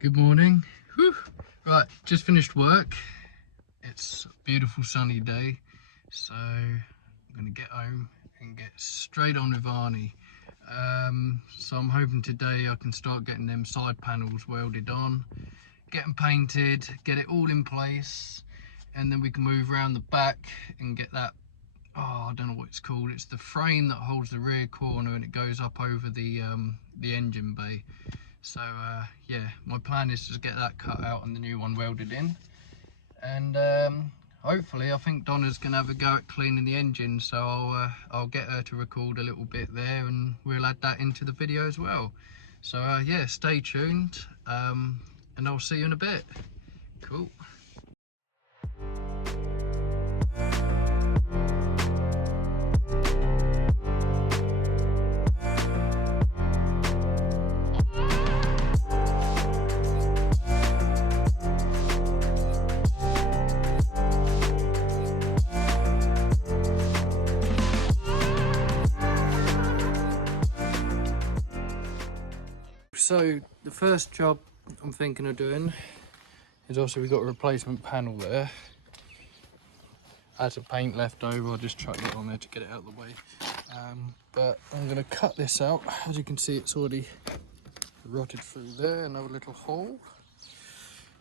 Good morning. Whew. Right, just finished work. It's a beautiful sunny day, so I'm gonna get home and get straight on with Arnie. So I'm hoping today I can start getting them side panels welded on, get them painted, get it all in place, and then we can move around the back and get that, I don't know what it's called. It's the frame that holds the rear corner and it goes up over the engine bay. So yeah, my plan is to get that cut out and the new one welded in, and hopefully I think Donna's gonna have a go at cleaning the engine, so I'll get her to record a little bit there and we'll add that into the video as well. So yeah, stay tuned, and I'll see you in a bit. Cool. So the first job I'm thinking of doing is, also we've got a replacement panel there. I had some paint left over, I just chucked it on there to get it out of the way. But I'm going to cut this out. As you can see, it's already rotted through there, another little hole.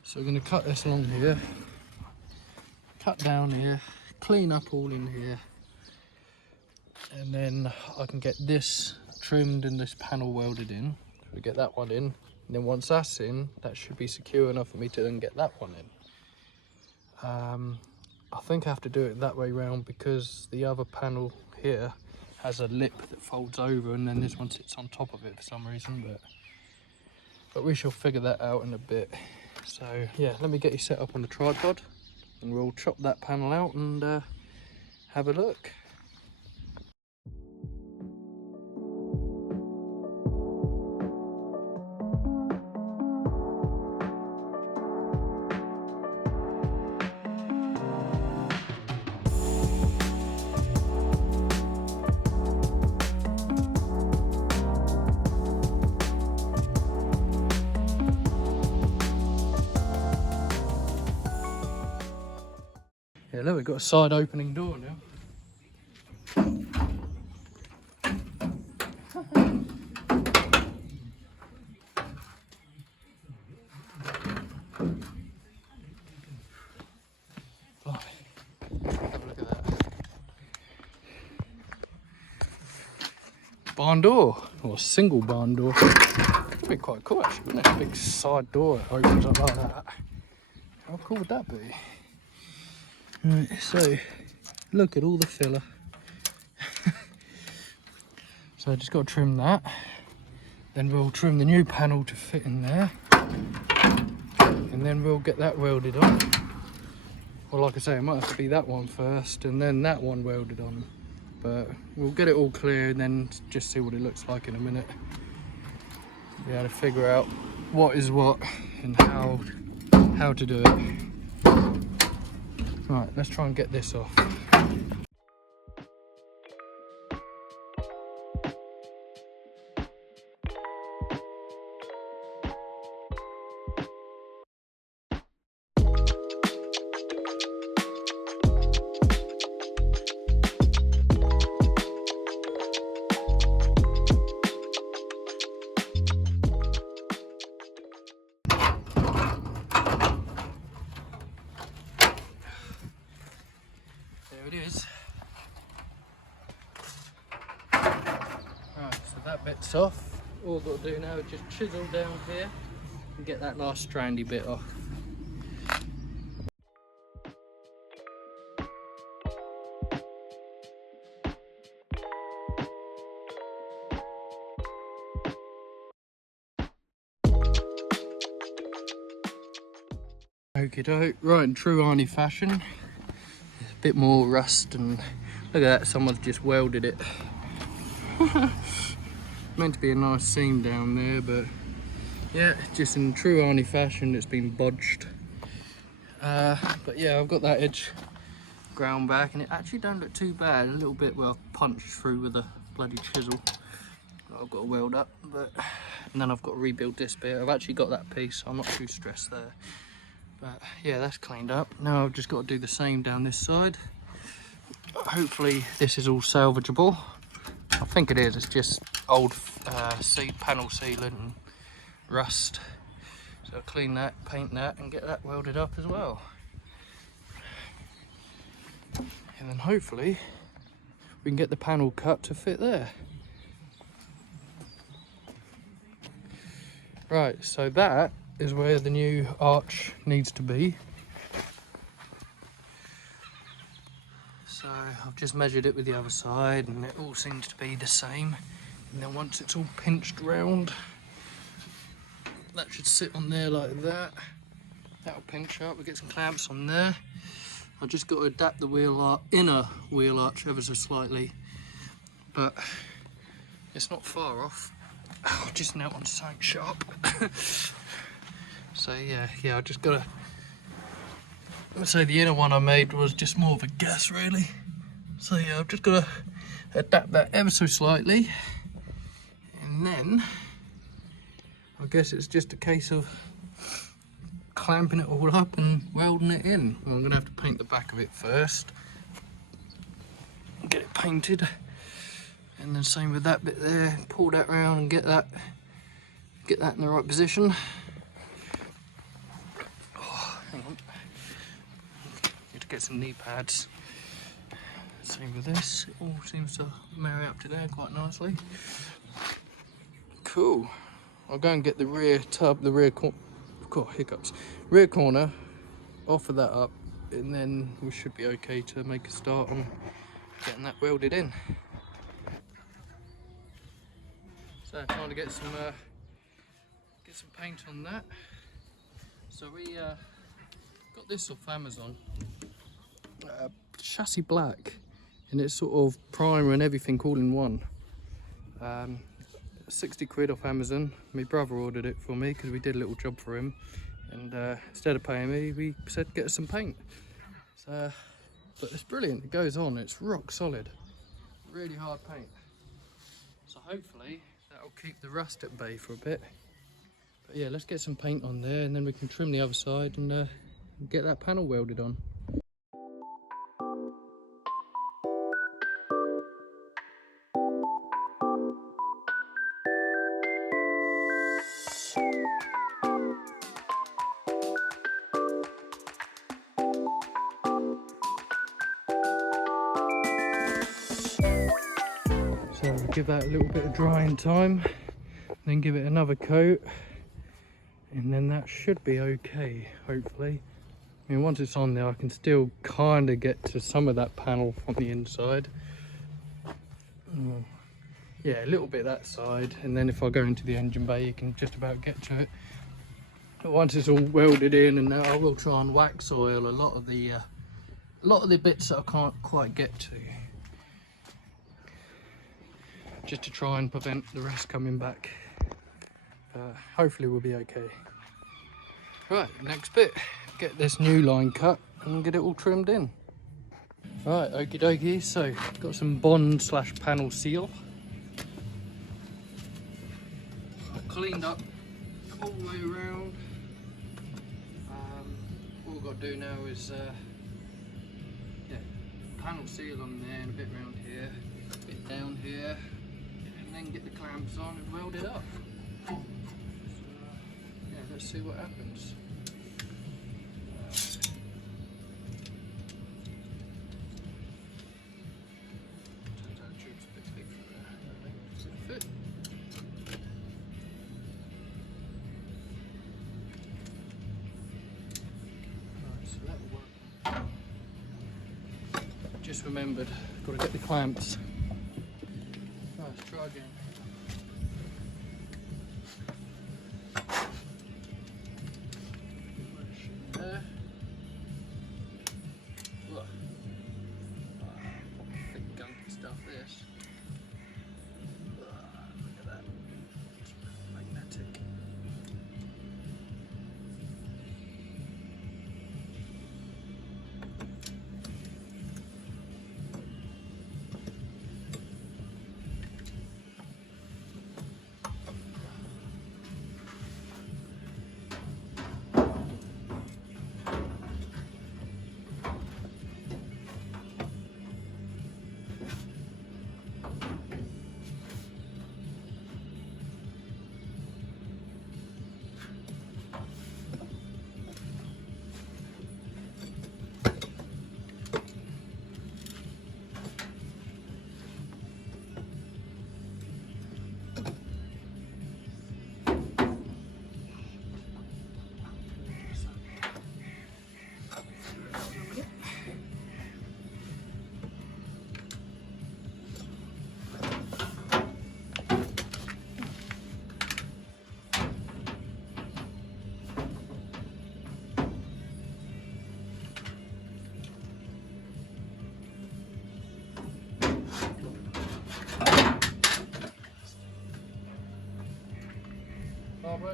So we're going to cut this along here, cut down here, clean up all in here, and then I can get this trimmed and this panel welded in. We get that one in, and then once that's in, that should be secure enough for me to then get that one in. I think I have to do it that way round because the other panel here has a lip that folds over and then this one sits on top of it for some reason, but we shall figure that out in a bit. So yeah, let me get you set up on the tripod and we'll chop that panel out and have a look. Yeah, look, we've got a side opening door now. Blimey. Have a look at that. Barn door, or single barn door. That'd be quite cool actually, wouldn't it? A big side door that opens up like that. How cool would that be? Right, so look at all the filler. So I just got to trim that. Then we'll trim the new panel to fit in there. And then we'll get that welded on. Well, like I say, it might have to be that one first and then that one welded on. But we'll get it all clear and then just see what it looks like in a minute. Be able to figure out what is what and how to do it. Right, let's try and get this off. There it is. Right, so that bit's off. All I've got to do now is just chisel down here and get that last strandy bit off. Okie doke, right, in true Arnie fashion. A bit more rust and look at that, someone's just welded it. Meant to be a nice seam down there, but yeah, just in true Arnie fashion, it's been bodged. But yeah, I've got that edge ground back and it actually don't look too bad. A little bit well punched through with a bloody chisel. I've got to weld up, and then I've got to rebuild this bit. I've actually got that piece, so I'm not too stressed there. But yeah, that's cleaned up. Now I've just got to do the same down this side. Hopefully this is all salvageable. I think it is. It's just old panel sealant and rust. So I'll clean that, paint that, and get that welded up as well. And then hopefully we can get the panel cut to fit there. Right, so that is where the new arch needs to be. So I've just measured it with the other side and it all seems to be the same. And then once it's all pinched round, that should sit on there like that. That'll pinch up, we'll get some clamps on there. I've just got to adapt the inner wheel arch ever so slightly, but it's not far off. Oh, just now on something sharp. So yeah, I just gotta. Let's say the inner one I made was just more of a guess, really. So yeah, I've just gotta adapt that ever so slightly, and then I guess it's just a case of clamping it all up and welding it in. Well, I'm gonna have to paint the back of it first, get it painted. And then same with that bit there, pull that round and get that in the right position. Oh, hang on. Need to get some knee pads. Same with this, it all seems to marry up to there quite nicely. Cool. I'll go and get the rear tub, the rear corner, offer that up, and then we should be okay to make a start on getting that welded in. So trying to get some paint on that. So we got this off Amazon, chassis black, and it's sort of primer and everything all in one. 60 quid off Amazon. My brother ordered it for me because we did a little job for him, and instead of paying me, we said get us some paint. So, but it's brilliant. It goes on. It's rock solid. Really hard paint. So hopefully that'll keep the rust at bay for a bit. But yeah, let's get some paint on there and then we can trim the other side and get that panel welded on. So we'll give that a little bit of drying time, then give it another coat, and then that should be okay, hopefully. I mean, once it's on there, I can still kind of get to some of that panel on the inside. Yeah, a little bit that side, and then if I go into the engine bay, you can just about get to it. But once it's all welded in, and I will try and wax oil a lot of the bits that I can't quite get to, just to try and prevent the rest coming back. Hopefully we'll be okay. Right, next bit, get this new line cut and get it all trimmed in. Right, okie dokie, so got some bond slash panel seal. I've cleaned up all the way around. All we've got to do now is panel seal on there and a bit around here, a bit down here, and then get the clamps on and weld it up. So, yeah, let's see what happens. Turns out the tube's a bit big for that, I think. Does it fit? Right, so that'll work. Just remembered, got to get the clamps. Right, let's try again. There. Look. Thick gunky stuff this. Look at that. It's magnetic.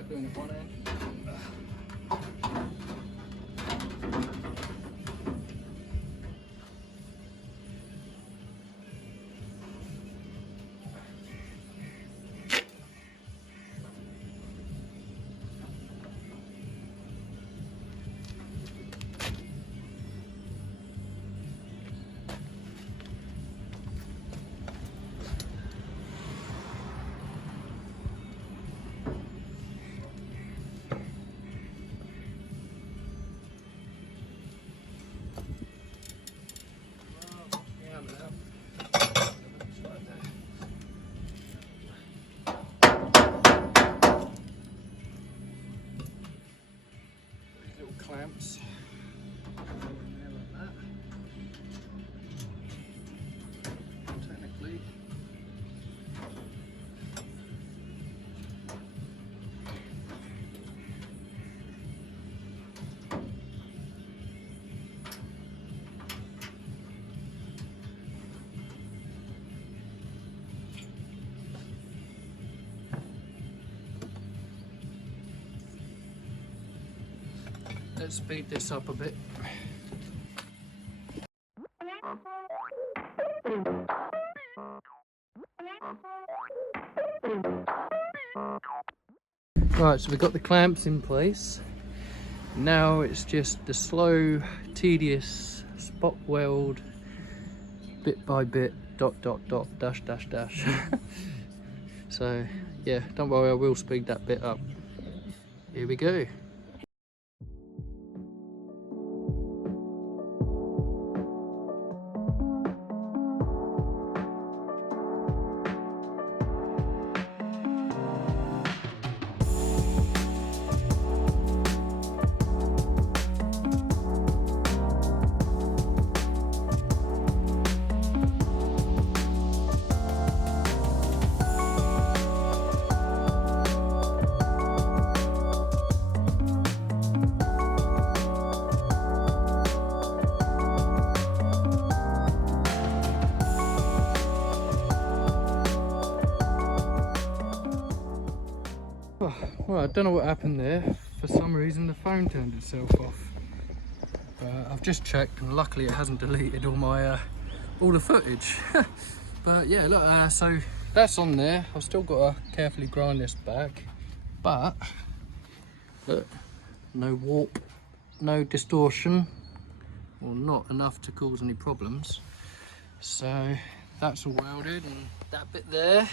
start doing it one end. Clamps in there like that. Technically, let's speed this up a bit. Right, so we've got the clamps in place. Now it's just the slow, tedious spot weld, bit by bit, dot, dot, dot, dash, dash, dash. So yeah, don't worry, I will speed that bit up. Here we go. Well, I don't know what happened there. For some reason the phone turned itself off. But I've just checked and luckily it hasn't deleted all my all the footage. But yeah, look, so that's on there. I've still got to carefully grind this back. But look, no warp, no distortion, or not enough to cause any problems. So that's all welded, and that bit there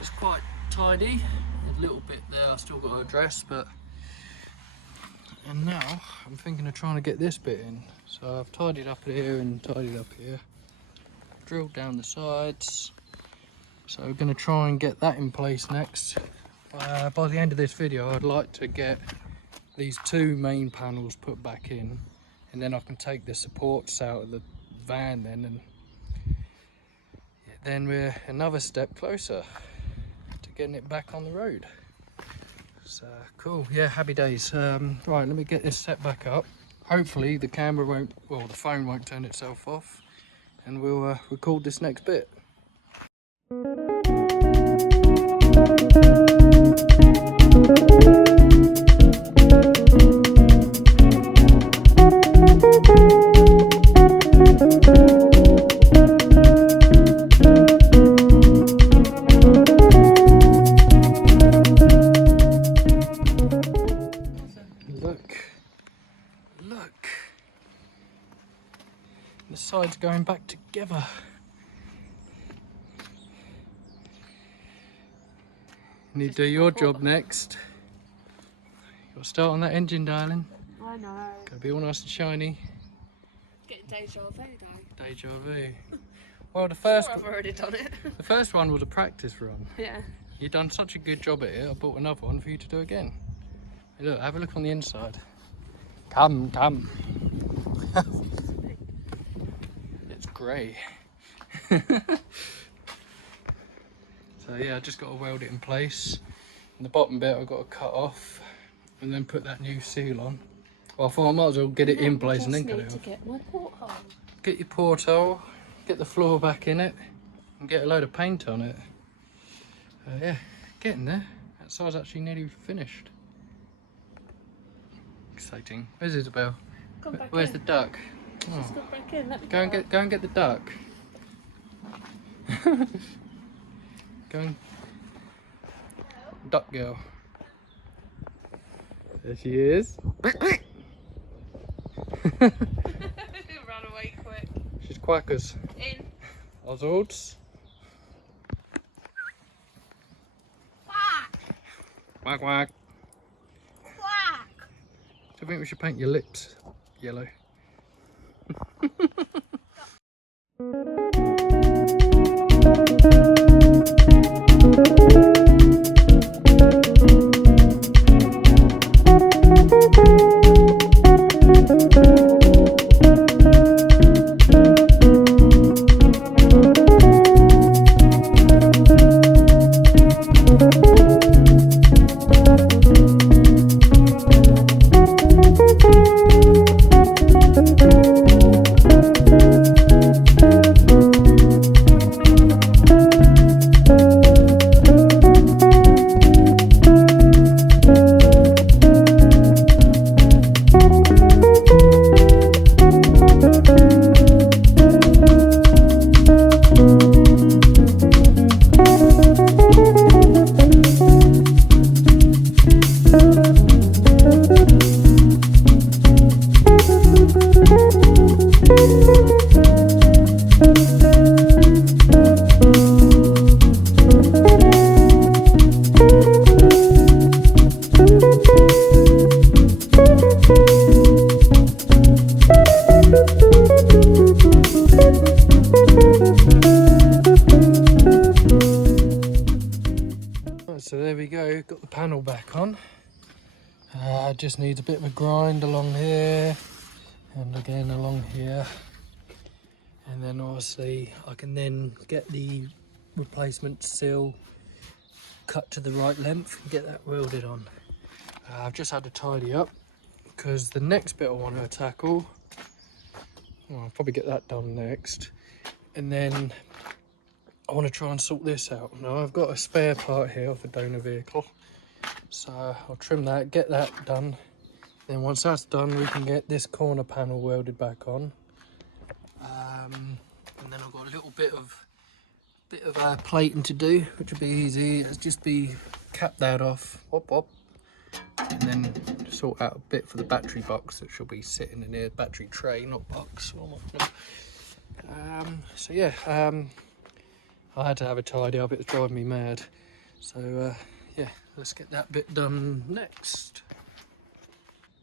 is quite tidy. A little bit there I still got to address, but and now I'm thinking of trying to get this bit in. So I've tidied up here and tidied up here, drilled down the sides, so we're going to try and get that in place next. By the end of this video I'd like to get these two main panels put back in, and then I can take the supports out of the van and then we're another step closer to getting it back on the road. So cool, yeah, happy days. Right, let me get this set back up. Hopefully the camera won't, well, the phone won't turn itself off, and we'll record this next bit. Look, the sides going back together. You need to do your job next. You'll start on that engine, darling. I know. Gotta be all nice and shiny. Getting deja vu though. Deja vu. Well, the first I've already done it. The first one was a practice run. Yeah. You've done such a good job at it, I bought another one for you to do again. Hey, look, have a look on the inside. Come. It's grey. So yeah, I just got to weld it in place. And the bottom bit I've got to cut off and then put that new seal on. Well, I thought I might as well get it in place and then cut it off. Get my porthole. Get your porthole, get the floor back in it, and get a load of paint on it. Yeah, getting there. that side's actually nearly finished. Exciting. Where's Isabel? Come back Where's in. the duck? She's Oh. got back in. Let me Go and get the duck. Go and... Duck girl. There she is. Ran away quick. She's quackers. In. Oswald's. Quack. Quack quack. Quack. Do you think we should paint your lips yellow? So there we go, got the panel back on. Just needs a bit of a grind along here and again along here, and then obviously I can then get the replacement sill cut to the right length and get that welded on. I've just had to tidy up because the next bit I want to tackle, well, I'll probably get that done next, and then I want to try and sort this out. Now I've got a spare part here off a donor vehicle, so I'll trim that, get that done. Then once that's done, we can get this corner panel welded back on. And then I've got a little bit of plating to do, which will be easy. It'll just be cap that off, wop, and then sort out a bit for the battery box that should be sitting in here. Battery tray, not box. So yeah. I had to have a tidy up, it was driving me mad. So yeah, let's get that bit done next.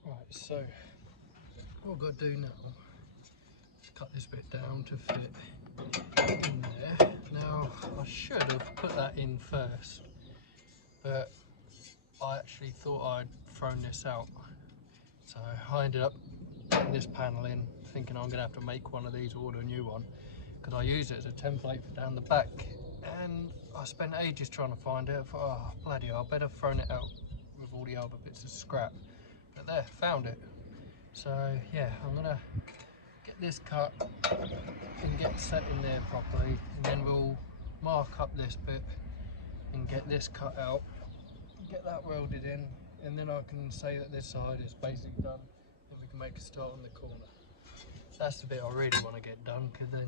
Right, so what I've got to do now is cut this bit down to fit in there. Now I should have put that in first, but I actually thought I'd thrown this out. So I ended up putting this panel in, thinking I'm going to have to make one of these or order a new one, because I used it as a template for down the back, and I spent ages trying to find it. I thought, oh bloody hell, I better have thrown it out with all the other bits of scrap. But there, found it. So yeah, I'm gonna get this cut and get set in there properly, and then we'll mark up this bit and get this cut out, get that welded in, and then I can say that this side is basically done, and we can make a start on the corner. That's the bit I really want to get done, because then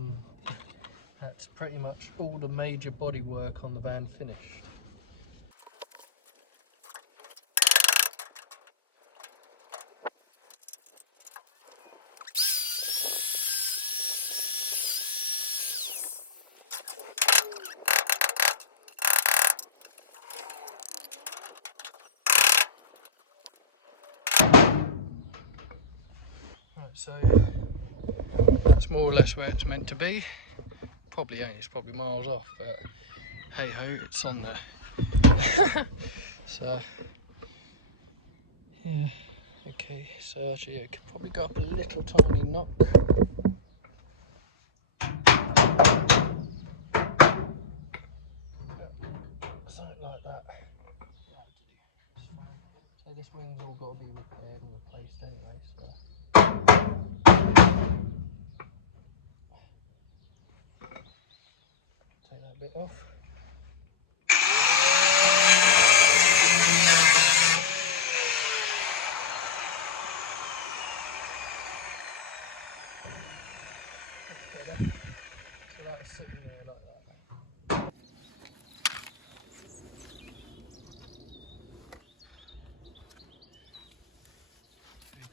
that's pretty much all the major body work on the van finished. Right, so that's more or less where it's meant to be. Probably ain't, it's probably miles off, but hey ho, it's on there. So yeah, okay, so actually it could probably go up a little tiny knock. Something like that. So this wing's all got to be repaired and replaced anyway, so take that bit off.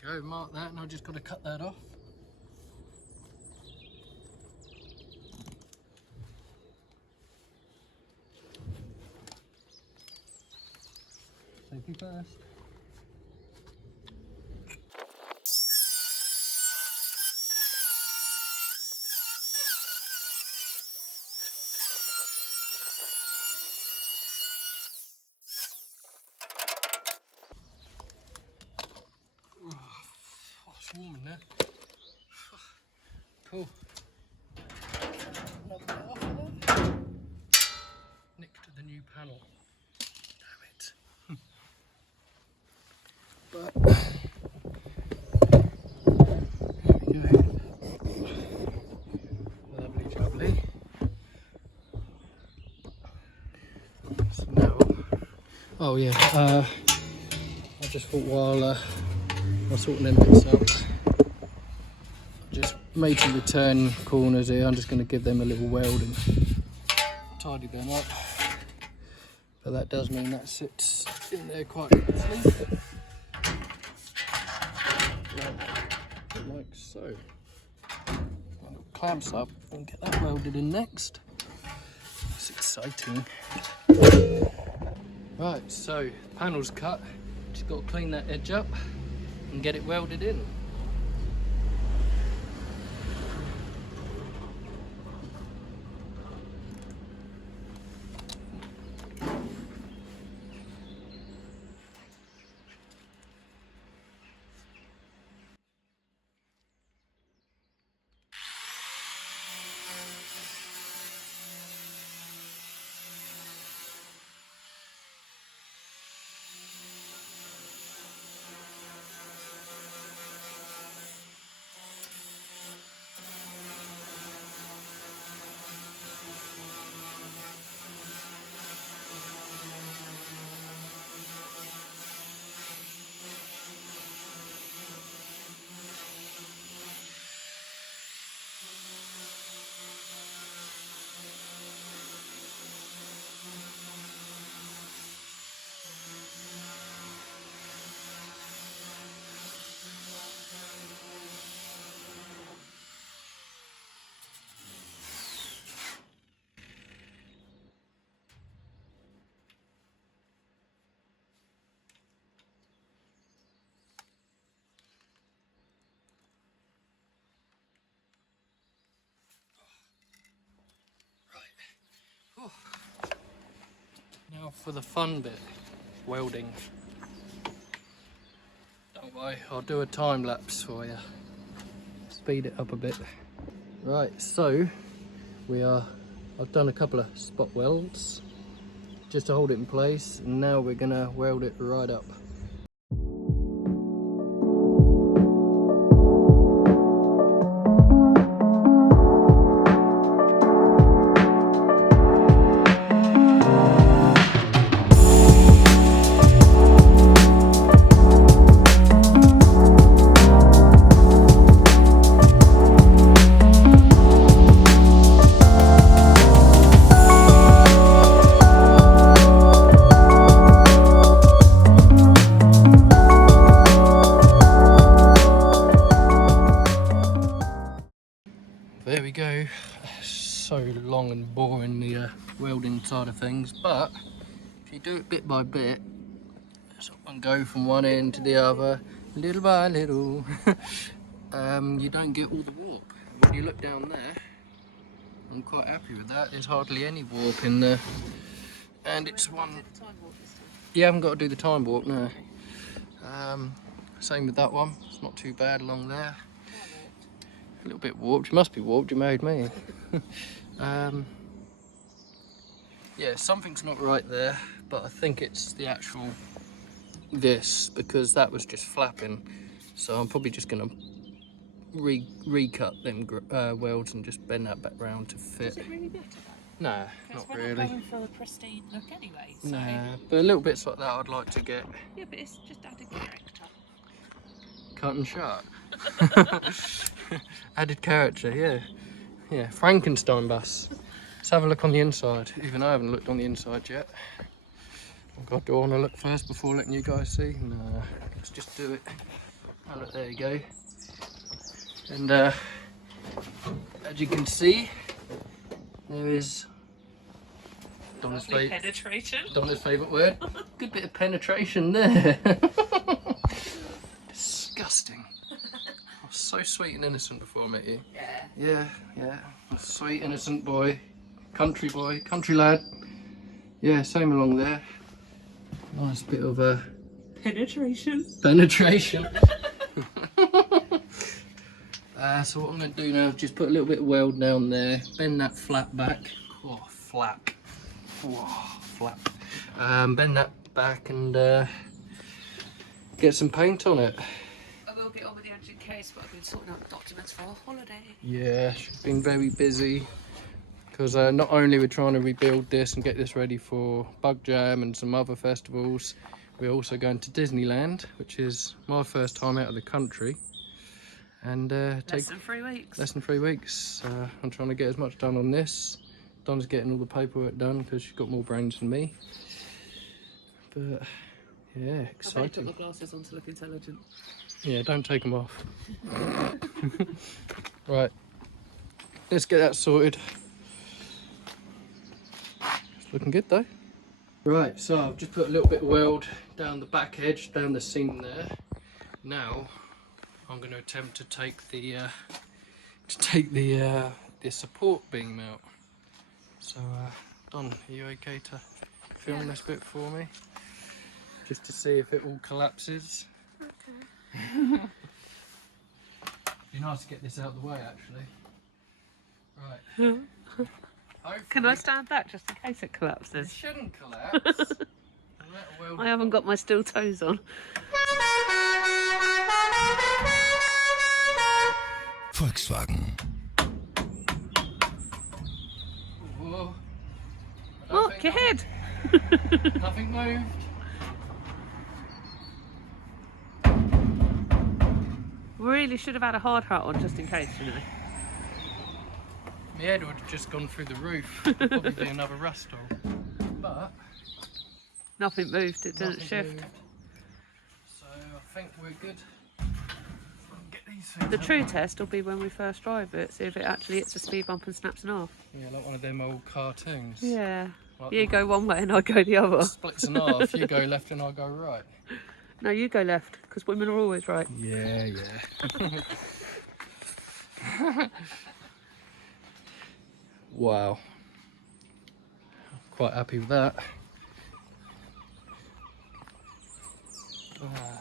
Go, mark that, and I've just got to cut that off. Safety first. Oh, it's warm in there. Cool. Another bit off of there. Nicked the new panel. Damn it. But there we go. Lovely jubbly. So now, oh yeah, I just thought while I was sorting them bits up, just made some return corners here. I'm just going to give them a little weld and tidy them up. But that does mean that sits in there quite nicely. Like so. Clamps up and get that welded in next. It's exciting. Right, so panel's cut. Just got to clean that edge up and get it welded in. Now for the fun bit, welding. Don't worry, I'll do a time lapse for you. Speed it up a bit. Right, so I've done a couple of spot welds just to hold it in place, and now we're gonna weld it right up. There we go. So long and boring, the welding side of things, but if you do it bit by bit, and go from one end to the other, little by little, you don't get all the warp. When you look down there, I'm quite happy with that. There's hardly any warp in there, and it's one. You haven't got to do the time warp, no. Same with that one. It's not too bad along there. A little bit warped. You must be warped, you married me. Yeah, something's not right there, but I think it's the actual this, because that was just flapping. So I'm probably just gonna recut them welds and just bend that back round to fit. Is it really better No, though? not Because we're really. not going for a pristine look anyway. So. Nah, but little bits like that I'd like to get. Yeah, but it's just added character. Cut and shut. Added character, yeah. Yeah, Frankenstein bus. Let's have a look on the inside, even though I haven't looked on the inside yet. Oh God, do I want to look first before letting you guys see? No, let's just do it. Oh, look, there you go. And as you can see, there is Donna's penetration. Donna's favourite word. Good bit of penetration there. Disgusting. I was so sweet and innocent before I met you. Yeah. Yeah. A sweet innocent boy, country lad. Yeah, same along there. Nice bit of Penetration. So what I'm going to do now is just put a little bit of weld down there, bend that flap back. Oh, flap. Oh, flap. Bend that back and get some paint on it. I will get on with the engine case, but I've been sorting out the documents for a holiday. Yeah, she's been very busy because not only we're trying to rebuild this and get this ready for Bug Jam and some other festivals, we're also going to Disneyland, which is my first time out of the country. And Less than 3 weeks. Less than 3 weeks. I'm trying to get as much done on this. Don's getting all the paperwork done because she's got more brains than me. But yeah, exciting. I took my glasses on to look intelligent. Yeah, don't take them off. Right, let's get that sorted. It's looking good though. Right, so I've just put a little bit of weld down the back edge, down the seam there. Now I'm going to attempt to take the support beam out. So Don, are you okay to film this bit for me? Just to see if it all collapses. Okay. Be nice to get this out of the way actually. Right. Can I stand back just in case it It collapses? shouldn't collapse. I haven't got my steel toes on. Volkswagen. Whoa. Look, your head! Nothing moved. Really should have had a hard hat on just in case, you know. My head would have just gone through the roof. It'd probably be another rust hole. But Nothing moved, it didn't nothing shift. moved. So I think we're good. Get these things The out. true test will be when we first drive it, see if it actually hits a speed bump and snaps in half. Yeah, like one of them old cartoons. Yeah. Like You go one way and I go the other. splits in half. You go left and I go right. No, you go left, because women are always right. Yeah. Wow. Quite happy with that.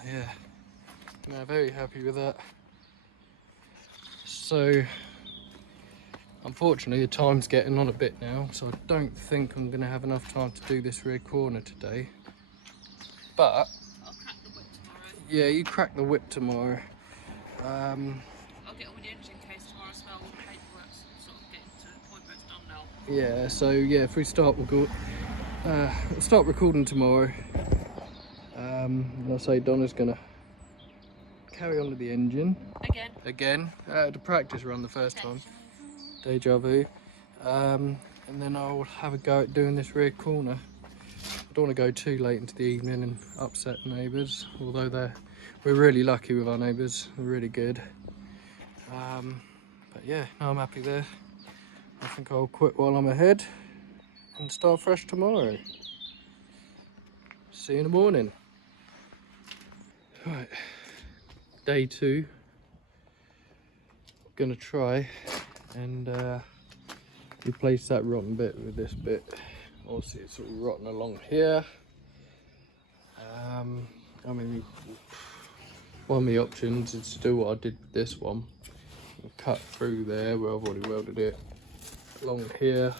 Yeah, very happy with that. So, unfortunately the time's getting on a bit now, so I don't think I'm going to have enough time to do this rear corner today. But, I'll crack the whip tomorrow. yeah, you crack the whip tomorrow. I'll get on with the engine case tomorrow as well. All the paperwork's sort of getting to the point where it's done now. Yeah, so yeah, if we start, we'll start recording tomorrow. And I say Donna's gonna carry on with the engine again. The practice run the first time, deja vu. And then I'll have a go at doing this rear corner. I don't want to go too late into the evening and upset neighbours, although we're really lucky with our neighbours, they're really good. But yeah, no, I'm happy there. I think I'll quit while I'm ahead and start fresh tomorrow. See you in the morning. Right, day 2. Gonna try and replace that rotten bit with this bit. Obviously it's sort of rotten along here. I mean, one of the options is to do what I did with this one. Cut through there where I've already welded it. Along here,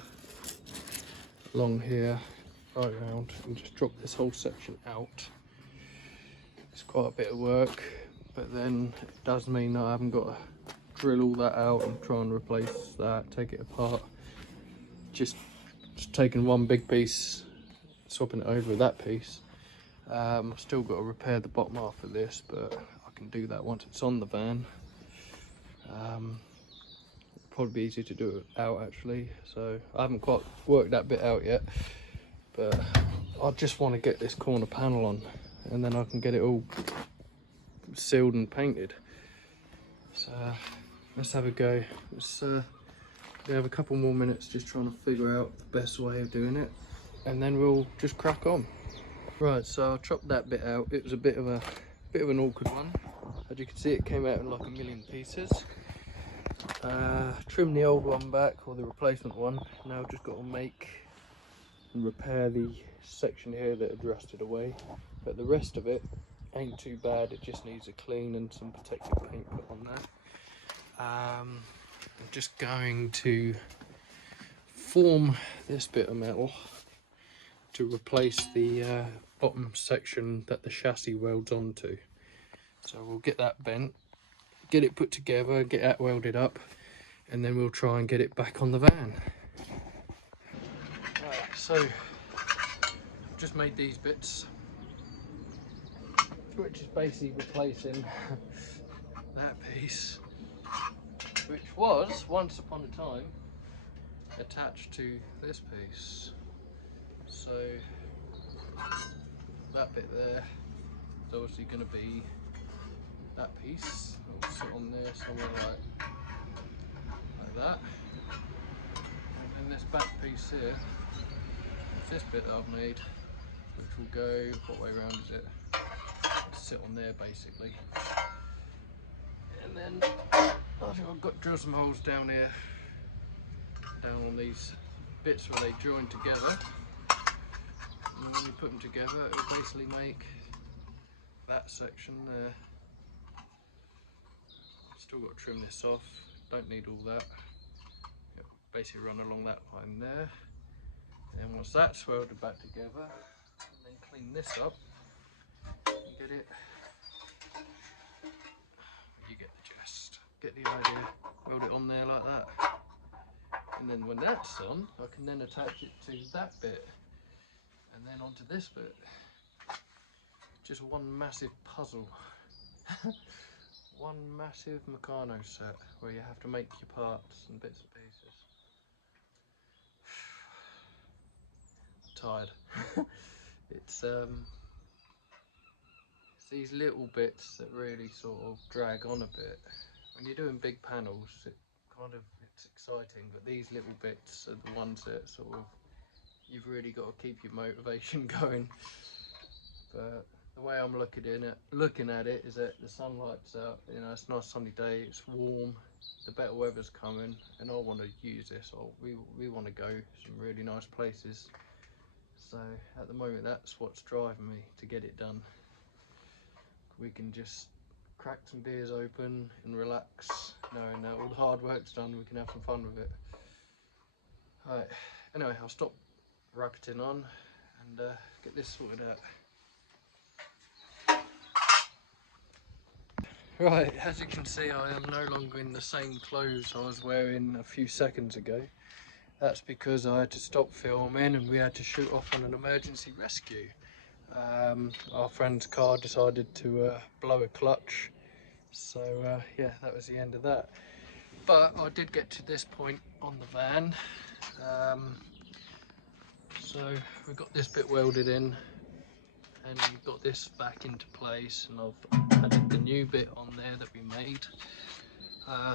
right round, and just drop this whole section out. It's quite a bit of work, but then it does mean that I haven't got to drill all that out and try and replace that, take it apart. Just taking one big piece, swapping it over with that piece. I've still got to repair the bottom half of this, but I can do that once it's on the van. Probably be easy to do it out actually, so I haven't quite worked that bit out yet, but I just want to get this corner panel on and then I can get it all sealed and painted. So let's have a go. We have a couple more minutes just trying to figure out the best way of doing it, and then we'll just crack on. Right, so I chopped that bit out. It was a bit of an awkward one. As you can see, it came out in like a million pieces. Trimmed the old one back, or the replacement one. Now I've just got to make and repair the section here that had rusted away. But the rest of it ain't too bad. It just needs a clean and some protective paint put on there. I'm just going to form this bit of metal to replace the bottom section that the chassis welds onto. So we'll get that bent, get it put together, get that welded up, and then we'll try and get it back on the van. Right, so I've just made these bits, which is basically replacing that piece, which was once upon a time attached to this piece. So that bit there is obviously going to be that piece. It'll sit on there somewhere like that. And then this back piece here is this bit that I've made, which will go, what way around is it? It'll sit on there basically. And then I think I've got to drill some holes down here, down on these bits where they join together. And when you put them together, it will basically make that section there. Still got to trim this off, don't need all that. It'll basically run along that line there. And once that's welded back together, and then clean this up and get it, you get the gist, get the idea, weld it on there like that. And then when that's on, I can then attach it to that bit, and then onto this bit. Just one massive puzzle. One massive Meccano set where you have to make your parts and bits and pieces. I'm tired. It's these little bits that really sort of drag on a bit. When you're doing big panels, it's exciting, but these little bits are the ones that sort of, you've really got to keep your motivation going. But the way I'm looking at it is that the sunlight's out, you know, it's a nice sunny day, it's warm, the better weather's coming, and I want to use this. We want to go some really nice places. So at the moment, that's what's driving me to get it done. We can just crack some beers open and relax, knowing that all the hard work's done, we can have some fun with it. Alright, anyway, I'll stop racketing on and get this sorted out. Right, as you can see, I am no longer in the same clothes I was wearing a few seconds ago. That's because I had to stop filming and we had to shoot off on an emergency rescue. Our friend's car decided to blow a clutch, so yeah, that was the end of that. But I did get to this point on the van. So we've got this bit welded in, and we've got this back into place, and I've added the new bit on there that we made.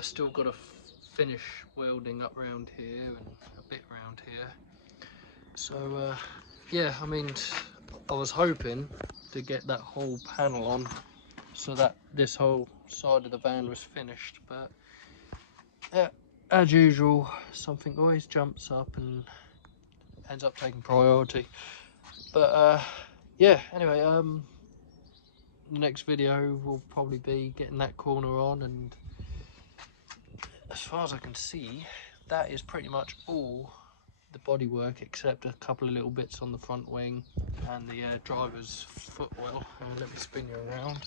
Still got to finish welding up around here and a bit around here. So yeah, I mean, I was hoping to get that whole panel on so that this whole side of the van was finished, but as usual, something always jumps up and ends up taking priority. But yeah, anyway, the next video will probably be getting that corner on, and as far as I can see, that is pretty much all the bodywork, except a couple of little bits on the front wing and the driver's footwell. Let me spin you around.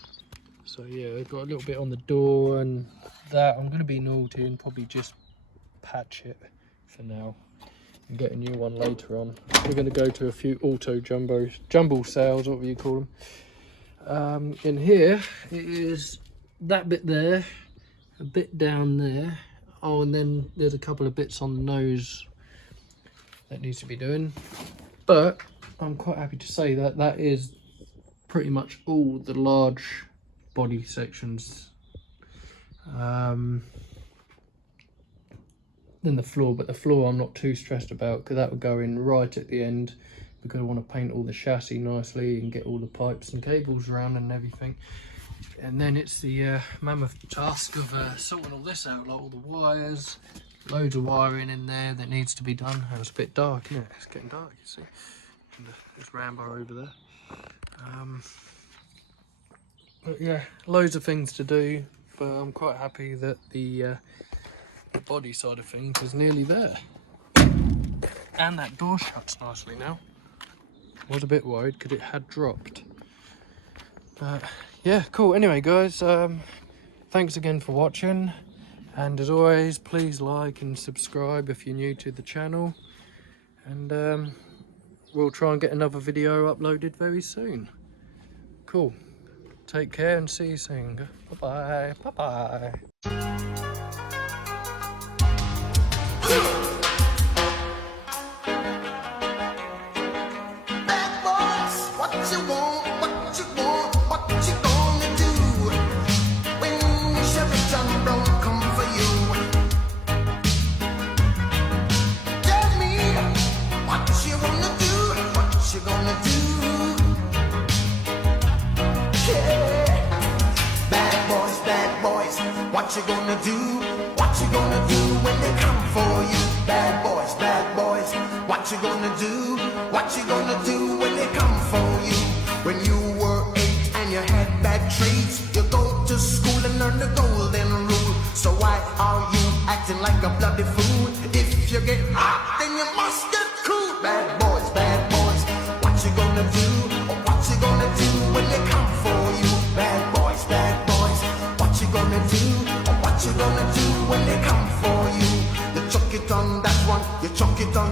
So yeah, I've got a little bit on the door, and that I'm going to be naughty and probably just patch it for now and get a new one later on. We're going to go to a few auto jumbo sales, whatever you call them. In here it is that bit there, a bit down there. Oh, and then there's a couple of bits on the nose that needs to be doing. But I'm quite happy to say that that is pretty much all the large body sections. Than the floor, but the floor I'm not too stressed about because that would go in right at the end, because I want to paint all the chassis nicely and get all the pipes and cables around and everything. And then it's the mammoth task of sorting all this out, like all the wires, loads of wiring in there that needs to be done. And it's a bit dark, isn't it? It's getting dark, you see. And there's Rambo over there. But yeah, loads of things to do, but I'm quite happy that the body side of things is nearly there. And that door shuts nicely now. I was a bit worried because it had dropped. But yeah, cool. Anyway guys, thanks again for watching, and as always, please like and subscribe if you're new to the channel, and we'll try and get another video uploaded very soon. Cool. Take care and see you soon. Bye bye. Bye bye. What you gonna do? What you gonna do when they come for you? Bad boys, what you gonna do? What you gonna do when they come for you? When you were 8 and you had bad traits, you go to school and learn the golden rule. So why are you acting like a bloody fool? If you get hot, then you must get cool. Bad boys, what you gonna do? Or what you gonna do when they come for you? Bad boys, what you gonna do? Or what you gonna do when they come for you? You chuck it on that one, you chuck it on